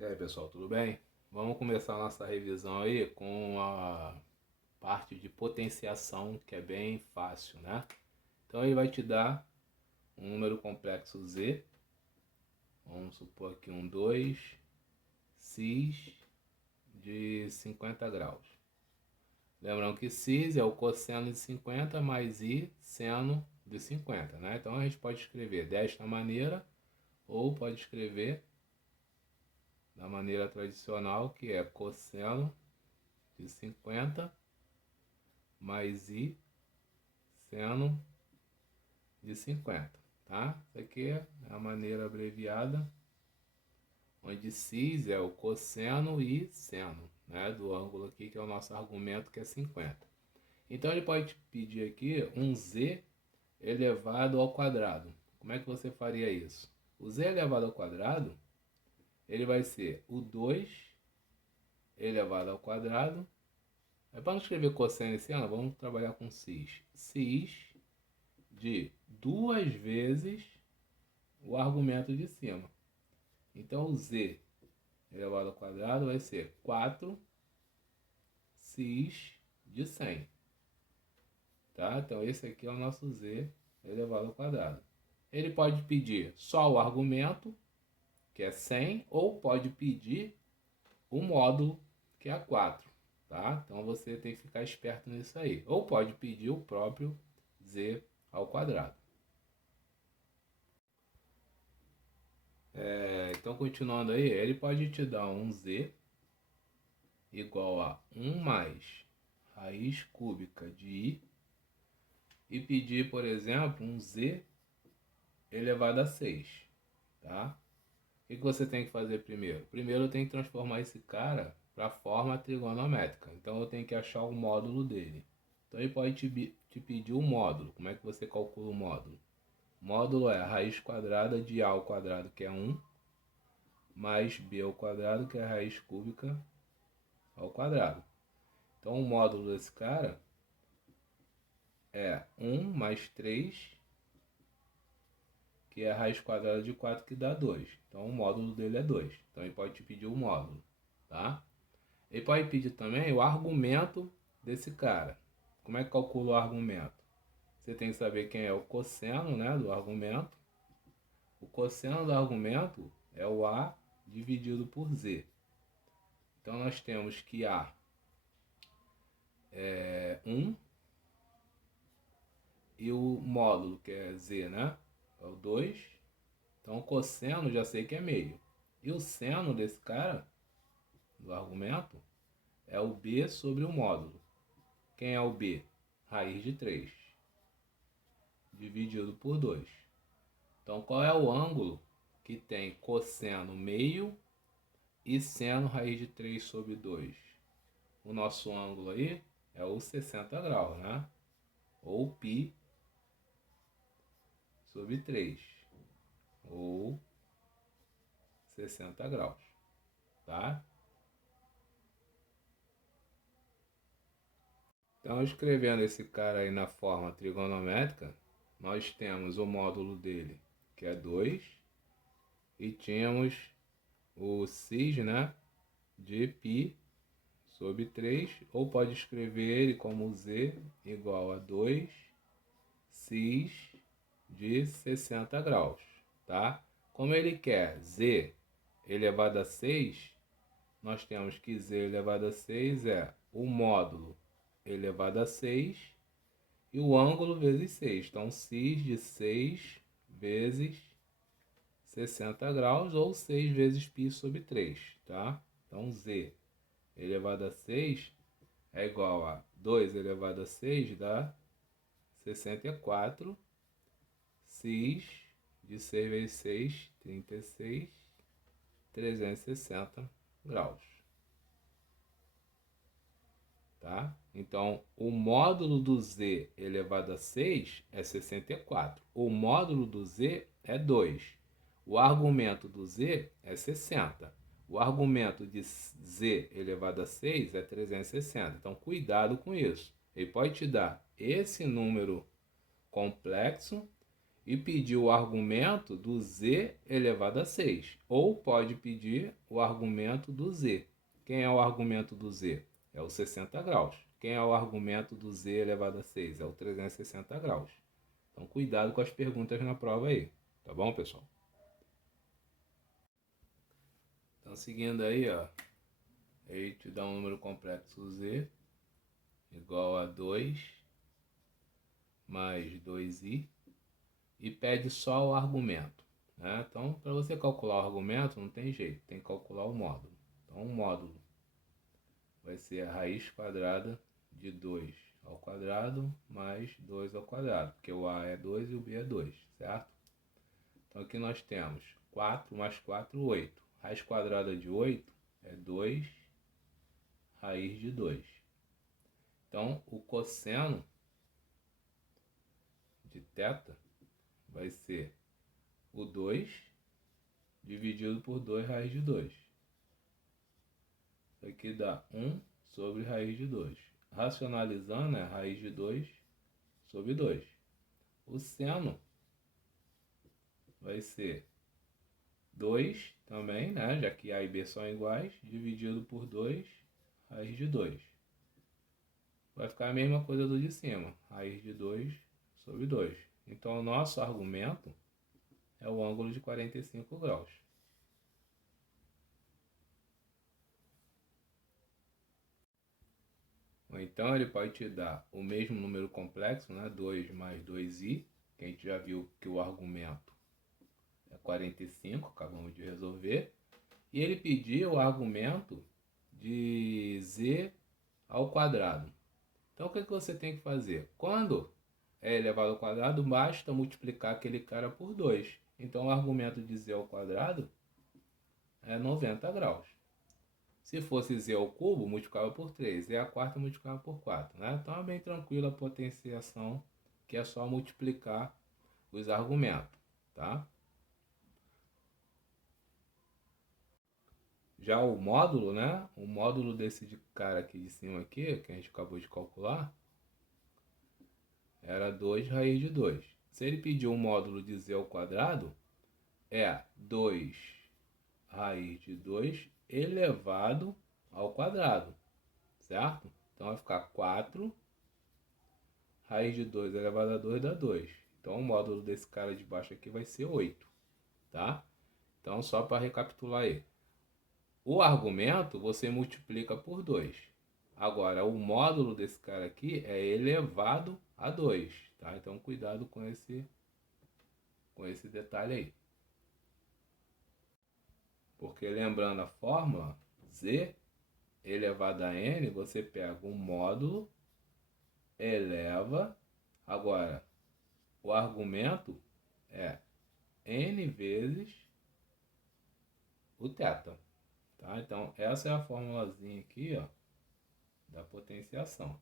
E aí, pessoal, tudo bem? Vamos começar a nossa revisão aí com a parte de potenciação, que é bem fácil, né? Então ele vai te dar um número complexo z, vamos supor aqui um 2 cis de 50 graus. Lembrando que cis é o cosseno de 50 mais i seno de 50, né? Então a gente pode escrever desta maneira ou pode escrever da maneira tradicional, que é cosseno de 50 mais i seno de 50, tá? Isso aqui é a maneira abreviada, onde cis é o cosseno e seno, né? Do ângulo aqui, que é o nosso argumento, que é 50. Então ele pode pedir aqui um z elevado ao quadrado. Como é que você faria isso? O z elevado ao quadrado, ele vai ser o 2 elevado ao quadrado. Para não escrever cosseno e seno, vamos trabalhar com cis. Cis de 2 vezes o argumento de cima. Então o z elevado ao quadrado vai ser 4 cis de 100. Tá? Então esse aqui é o nosso z elevado ao quadrado. Ele pode pedir só o argumento, que é 100, ou pode pedir o módulo, que é 4. Tá? Então você tem que ficar esperto nisso aí. Ou pode pedir o próprio z ao quadrado. Então, continuando aí, ele pode te dar um z igual a 1 mais raiz cúbica de i e pedir, por exemplo, um z elevado a 6, tá? O que você tem que fazer primeiro? Primeiro eu tenho que transformar esse cara para a forma trigonométrica, então eu tenho que achar o módulo dele. Então ele pode te pedir o módulo. Como é que você calcula o módulo? O módulo é a raiz quadrada de a ao quadrado, que é 1, mais b ao quadrado, que é a raiz cúbica ao quadrado. Então o módulo desse cara é 1 mais 3, que é a raiz quadrada de 4, que dá 2. Então o módulo dele é 2. Então ele pode te pedir o módulo, tá? Ele pode pedir também o argumento desse cara. Como é que calcula o argumento? Você tem que saber quem é o cosseno, né, do argumento. O cosseno do argumento é o a dividido por z. Então nós temos que a é 1 e o módulo, que é z, né, é o 2. Então o cosseno já sei que é meio. E o seno desse cara, do argumento, é o b sobre o módulo. Quem é o b? Raiz de 3, dividido por 2. Então qual é o ângulo que tem cosseno meio e seno raiz de 3 sobre 2? O nosso ângulo aí é o 60 graus, né? Ou π sobre 3. Ou 60 graus, tá? Então, escrevendo esse cara aí na forma trigonométrica, nós temos o módulo dele, que é 2, e tínhamos o cis, né, de π sobre 3, ou pode escrever ele como z igual a 2 cis de 60 graus, tá? Como ele quer z elevado a 6, nós temos que z elevado a 6 é o módulo elevado a 6 e o ângulo vezes 6. Então, cis de 6 vezes 60 graus, ou 6 vezes π sobre 3, tá? Então, z elevado a 6 é igual a 2 elevado a 6, dá 64. Cis de 6 vezes 6, 36, 360 graus. Tá? Então, o módulo do z elevado a 6 é 64. O módulo do z é 2. O argumento do z é 60. O argumento de z elevado a 6 é 360. Então, cuidado com isso. Ele pode te dar esse número complexo e pedir o argumento do z elevado a 6. Ou pode pedir o argumento do z. Quem é o argumento do z? É o 60 graus. Quem é o argumento do z elevado a 6? É o 360 graus. Então, cuidado com as perguntas na prova aí. Tá bom, pessoal? Então, seguindo aí, ó. Aí te dá um número complexo z igual a 2 mais 2i e pede só o argumento, né? Então, para você calcular o argumento, não tem jeito, tem que calcular o módulo. Então, o módulo vai ser a raiz quadrada de 2 ao quadrado mais 2 ao quadrado, porque o a é 2 e o b é 2, certo? Então, aqui nós temos 4 mais 4, 8. Raiz quadrada de 8 é 2 raiz de 2. Então, o cosseno de θ vai ser o 2 dividido por 2 raiz de 2. Isso aqui dá 1 sobre raiz de 2. Racionalizando, é raiz de 2 sobre 2. O seno vai ser 2 também, né? Já que A e B são iguais, dividido por 2 raiz de 2. Vai ficar a mesma coisa do de cima, raiz de 2 sobre 2. Então, o nosso argumento é o ângulo de 45 graus. Ou então, ele pode te dar o mesmo número complexo, né? 2 mais 2i, que a gente já viu que o argumento é 45, acabamos de resolver. E ele pediu o argumento de z ao quadrado. Então, o que você tem que fazer? Quando é elevado ao quadrado, basta multiplicar aquele cara por 2. Então, o argumento de z ao quadrado é 90 graus. Se fosse z ao cubo, multiplicava por 3. Z à quarta, multiplicava por 4. Né? Então, é bem tranquila a potenciação, que é só multiplicar os argumentos. Tá? Já o módulo, né? O módulo desse cara aqui de cima aqui, que a gente acabou de calcular, era 2 raiz de 2. Se ele pediu um módulo de z ao quadrado, é 2 raiz de 2 elevado ao quadrado, certo? Então vai ficar 4 raiz de 2 elevado a 2 dá 2. Então o módulo desse cara de baixo aqui vai ser 8, tá? Então só para recapitular aí. O argumento você multiplica por 2. Agora, o módulo desse cara aqui é elevado a 2, tá? Então, cuidado com esse detalhe aí. Porque, lembrando a fórmula, z elevado a n, você pega um módulo, eleva. Agora, o argumento é n vezes o θ. Tá? Então, essa é a formulazinha aqui, ó, da potenciação.